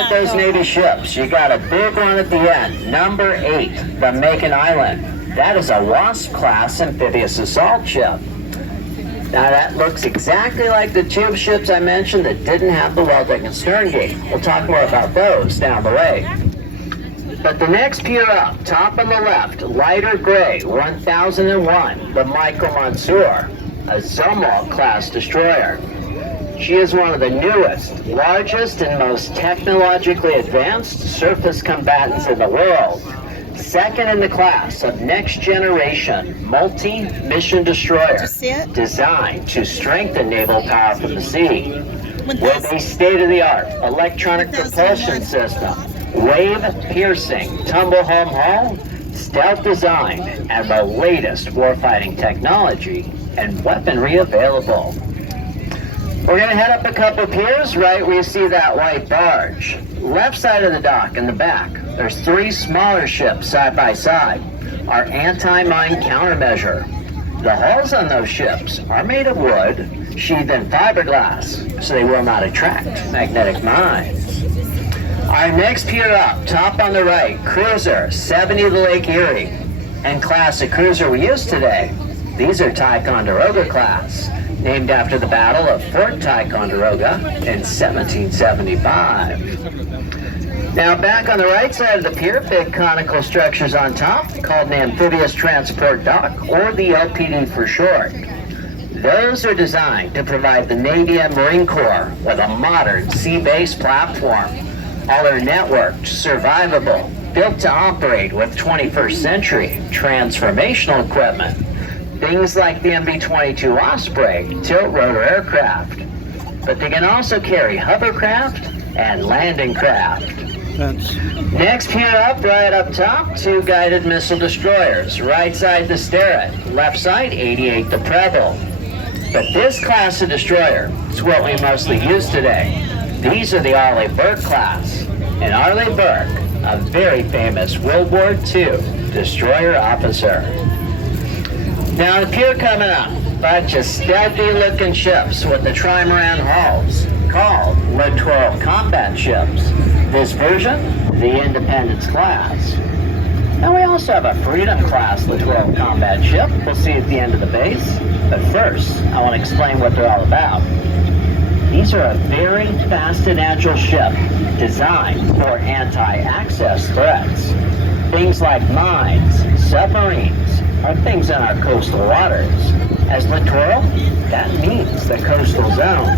with those Navy ships, you got a big one at the end, number 8, the Makin Island. That is a Wasp-class amphibious assault ship. Now that looks exactly like the tube ships I mentioned that didn't have the well deck and stern gate. We'll talk more about those down the way. But the next pier up, top on the left, lighter gray, 1001, the Michael Mansour, a Zumwalt-class destroyer. She is one of the newest, largest, and most technologically advanced surface combatants in the world. Second in the class of next-generation multi-mission destroyer designed to strengthen naval power from the sea. With a state-of-the-art electronic propulsion system, wave-piercing tumble-home hull, stealth design, and the latest warfighting technology and weaponry available. We're going to head up a couple piers right where you see that white barge. Left side of the dock in the back, there's 3 smaller ships side by side. Our anti-mine countermeasure. The hulls on those ships are made of wood, sheathed in fiberglass, so they will not attract magnetic mines. Our next pier up, top on the right, cruiser 70 of the Lake Erie, and class of cruiser we use today. These are Ticonderoga class, named after the Battle of Fort Ticonderoga in 1775. Now back on the right side of the pier, big conical structures on top, called an amphibious transport dock, or the LPD for short. Those are designed to provide the Navy and Marine Corps with a modern sea-based platform. All are networked, survivable, built to operate with 21st century transformational equipment. Things like the MV-22 Osprey tilt rotor aircraft. But they can also carry hovercraft and landing craft. Next pier up, right up top, 2 guided missile destroyers. Right side the Sterret, left side 88 the Preble. But this class of destroyer is what we mostly use today. These are the Arleigh Burke class. And Arleigh Burke, a very famous World War II destroyer officer. Now the pier coming up, bunch of stealthy looking ships with the trimaran hulls, called littoral combat ships. This version, the Independence class. Now we also have a Freedom class littoral combat ship we'll see at the end of the base. But first, I want to explain what they're all about. These are a very fast and agile ship designed for anti-access threats. Things like mines, submarines, are things in our coastal waters. As littoral, that means the coastal zone.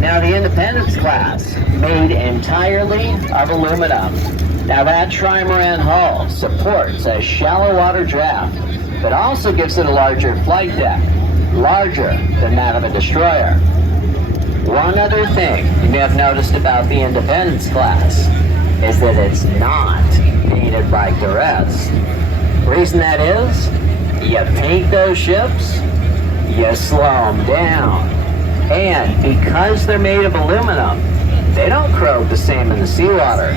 Now the Independence class, made entirely of aluminum. Now that trimaran hull supports a shallow water draft, but also gives it a larger flight deck, larger than that of a destroyer. One other thing you may have noticed about the Independence class is that it's not painted like the rest. Reason that is, you paint those ships, you slow them down. And because they're made of aluminum, they don't corrode the same in the seawater.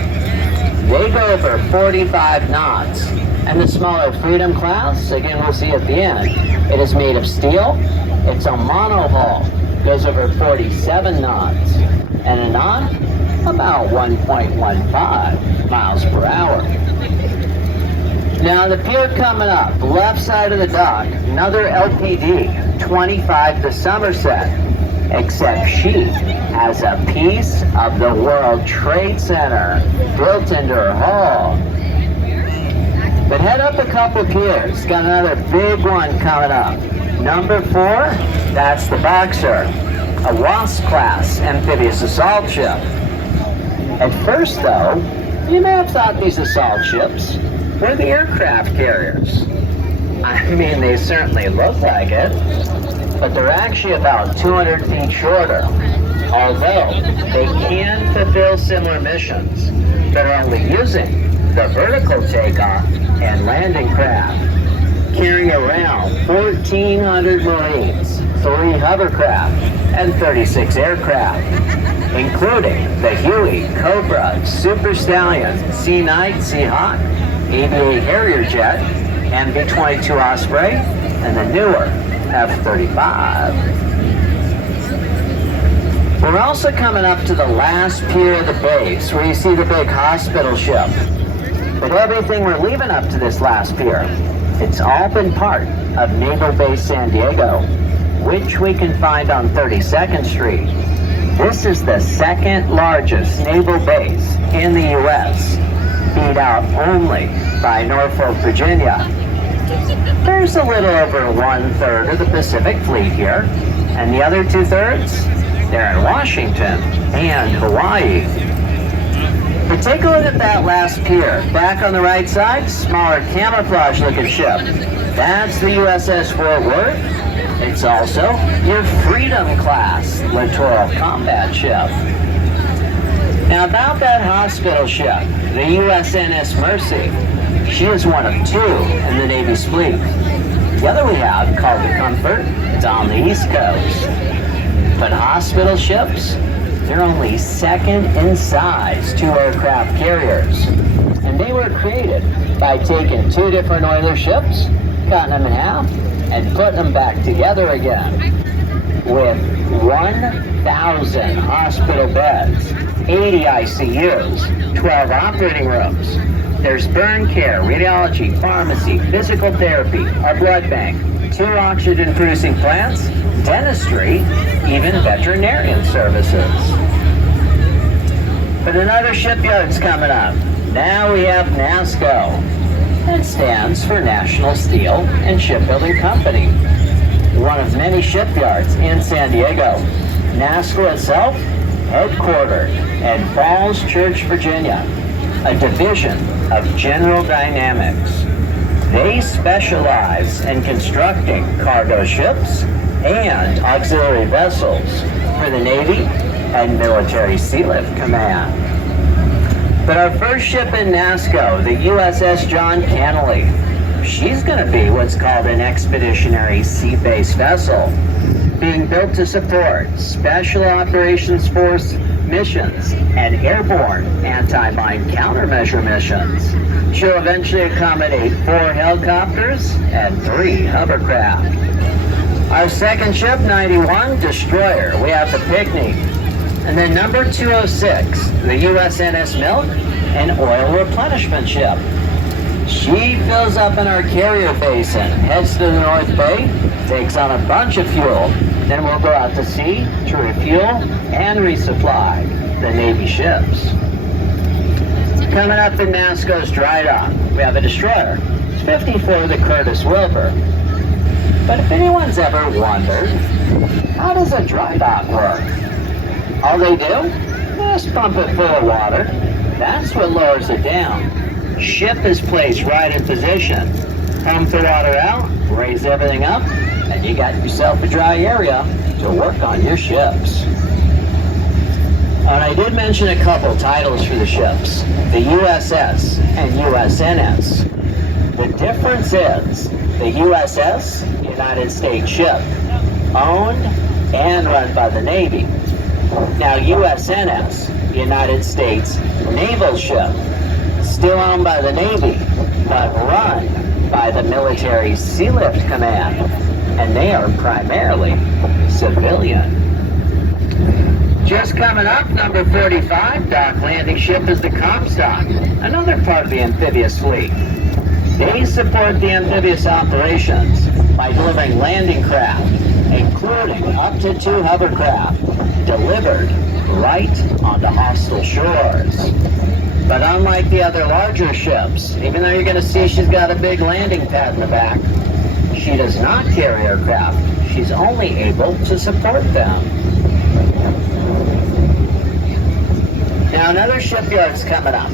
They go over 45 knots. And the smaller Freedom class, again we'll see at the end, it is made of steel. It's a monohull, goes over 47 knots. And a knot, about 1.15 miles per hour. Now the pier coming up, left side of the dock, another LPD, 25 the Somerset, except she has a piece of the World Trade Center built into her hull. But head up a couple piers, got another big one coming up. Number 4, that's the Boxer, a Wasp-class amphibious assault ship. At first though, you may have thought these assault ships were the aircraft carriers. I mean, they certainly look like it, but they're actually about 200 feet shorter, although they can fulfill similar missions, but are only using the vertical takeoff and landing craft, carrying around 1,400 Marines, 3 hovercraft, and 36 aircraft, including the Huey, Cobra, Super Stallion, Sea Knight, Seahawk, AV-8 Harrier jet, MV-22 Osprey, and the newer F-35. We're also coming up to the last pier of the base, where you see the big hospital ship. But everything we're leaving up to this last pier, it's all been part of Naval Base San Diego, which we can find on 32nd Street. This is the second largest naval base in the U.S., beat out only by Norfolk, Virginia. There's a little over 1/3 of the Pacific Fleet here, and the other 2/3, they're in Washington and Hawaii. But take a look at that last pier. Back on the right side, smaller camouflage-looking ship. That's the USS Fort Worth. It's also your Freedom-class littoral combat ship. Now about that hospital ship, the USNS Mercy, she is one of 2 in the Navy's fleet. The other we have, called the Comfort, it's on the East Coast. But hospital ships, they're only second in size to aircraft carriers. And they were created by taking 2 different oiler ships, cutting them in half, and putting them back together again. With 1,000 hospital beds, 80 ICUs, 12 operating rooms. There's burn care, radiology, pharmacy, physical therapy, a blood bank, 2 oxygen-producing plants, dentistry, even veterinarian services. But another shipyard's coming up. Now we have NASSCO. That stands for National Steel and Shipbuilding Company. One of many shipyards in San Diego. NASSCO itself, headquartered in Falls Church, Virginia, a division of General Dynamics. They specialize in constructing cargo ships and auxiliary vessels for the Navy and Military Sealift Command. But our first ship in NASSCO, the USS John Cannelly, she's going to be what's called an expeditionary sea-based vessel, being built to support Special Operations Force missions and airborne anti-mine countermeasure missions. She'll eventually accommodate 4 helicopters and 3 hovercraft. Our second ship, 91, destroyer, we have the Pinckney. And then number 206, the USNS Milk, an oil replenishment ship. She fills up in our carrier basin, heads to the North Bay, takes on a bunch of fuel, then we'll go out to sea to refuel and resupply the Navy ships. Coming up in NASSCO's dry dock, we have a destroyer. It's 54, the Curtis Wilbur. But if anyone's ever wondered, how does a dry dock work? All they do? Just pump it full of water. That's what lowers it down. Ship is placed right in position. Pump the water out, raise everything up, and you got yourself a dry area to work on your ships. And I did mention a couple titles for the ships, the USS and USNS. The difference is the USS, United States ship, owned and run by the Navy. Now USNS, United States naval ship, still owned by the Navy, but run by the Military Sealift Command, and they are primarily civilian. Just coming up, number 45, dock landing ship is the Comstock, another part of the amphibious fleet. They support the amphibious operations by delivering landing craft, including up to 2 hovercraft, delivered right onto hostile shores. But unlike the other larger ships, even though you're going to see she's got a big landing pad in the back, she does not carry aircraft. She's only able to support them. Now another shipyard's coming up.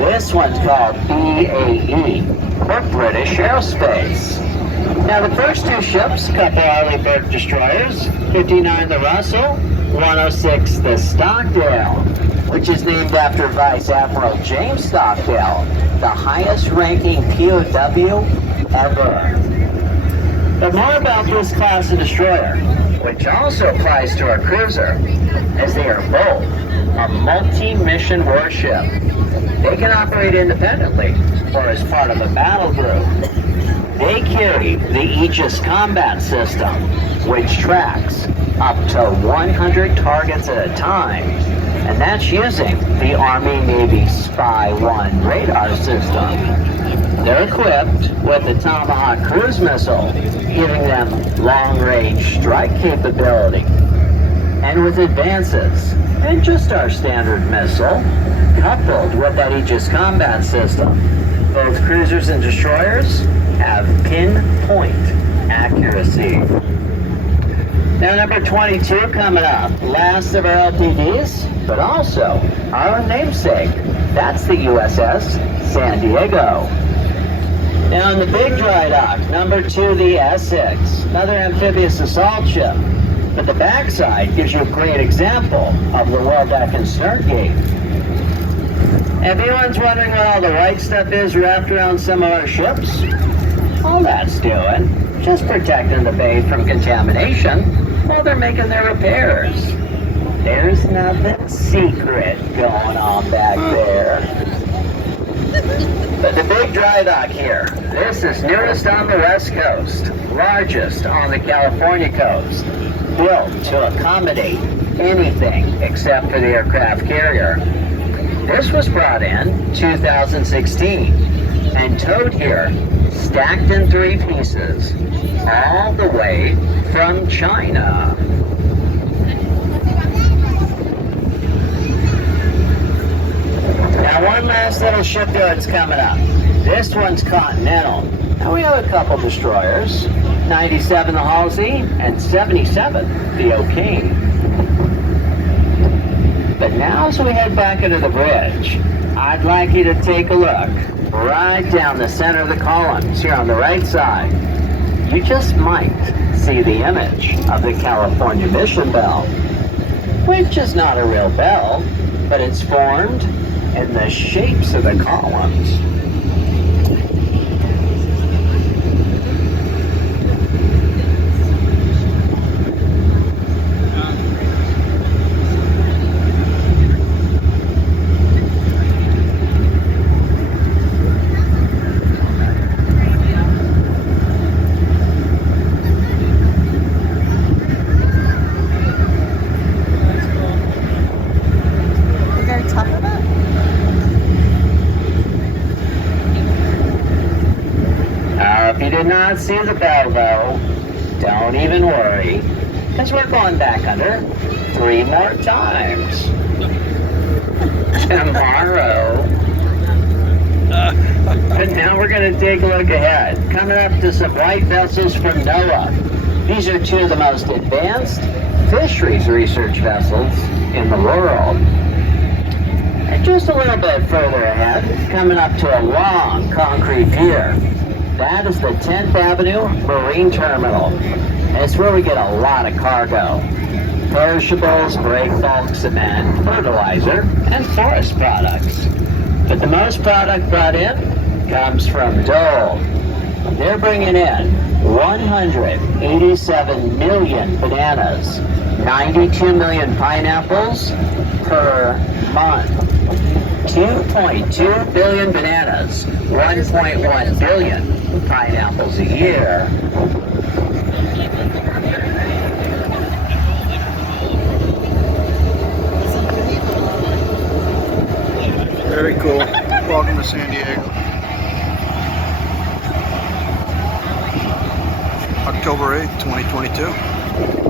This one's called BAE, or British Aerospace. Now the first 2 ships, couple Arleigh Burke destroyers, 59 the Russell, 106 the Stockdale, which is named after Vice Admiral James Stockdale, the highest ranking POW ever. But more about this class of destroyer, which also applies to our cruiser, as they are both a multi-mission warship. They can operate independently or as part of a battle group. They carry the Aegis combat system, which tracks up to 100 targets at a time. And that's using the Army-Navy Spy-1 radar system. They're equipped with the Tomahawk cruise missile, giving them long-range strike capability. And with advances in just our standard missile, coupled with that Aegis combat system, both cruisers and destroyers have pinpoint accuracy. Now number 22 coming up, last of our LPDs, but also our own namesake. That's the USS San Diego. Now in the big dry dock, number 2, the Essex, another amphibious assault ship. But the backside gives you a great example of the well deck and stern gate. If anyone's wondering what all the white stuff is wrapped around some of our ships, all that's doing, just protecting the bay from contamination while they're making their repairs. There's nothing secret going on back there. But the big dry dock here, this is newest on the West Coast, largest on the California coast, built to accommodate anything except for the aircraft carrier. This was brought in 2016 and towed here, stacked in 3 pieces, all the way from China. Now one last little shipyard's coming up. This one's Continental. Now we have a couple destroyers, 97 the Halsey and 77 the O'Kane. But now as we head back into the bridge, I'd like you to take a look right down the center of the columns here on the right side. You just might see the image of the California Mission Bell, which is not a real bell, but it's formed in the shapes of the columns. If you did not see the bell though, don't even worry, because we're going back under 3 more times tomorrow. But now we're going to take a look ahead, coming up to some white vessels from NOAA. These are 2 of the most advanced fisheries research vessels in the world. And just a little bit further ahead, coming up to a long concrete pier. That is the 10th Avenue Marine Terminal. And it's where we get a lot of cargo. Perishables, brake bulk, cement, fertilizer, and forest products. But the most product brought in comes from Dole. They're bringing in 187 million bananas, 92 million pineapples per month. 2.2 billion bananas, 1.1 billion pineapples a year. Very cool. Welcome to San Diego. October 8th, 2022.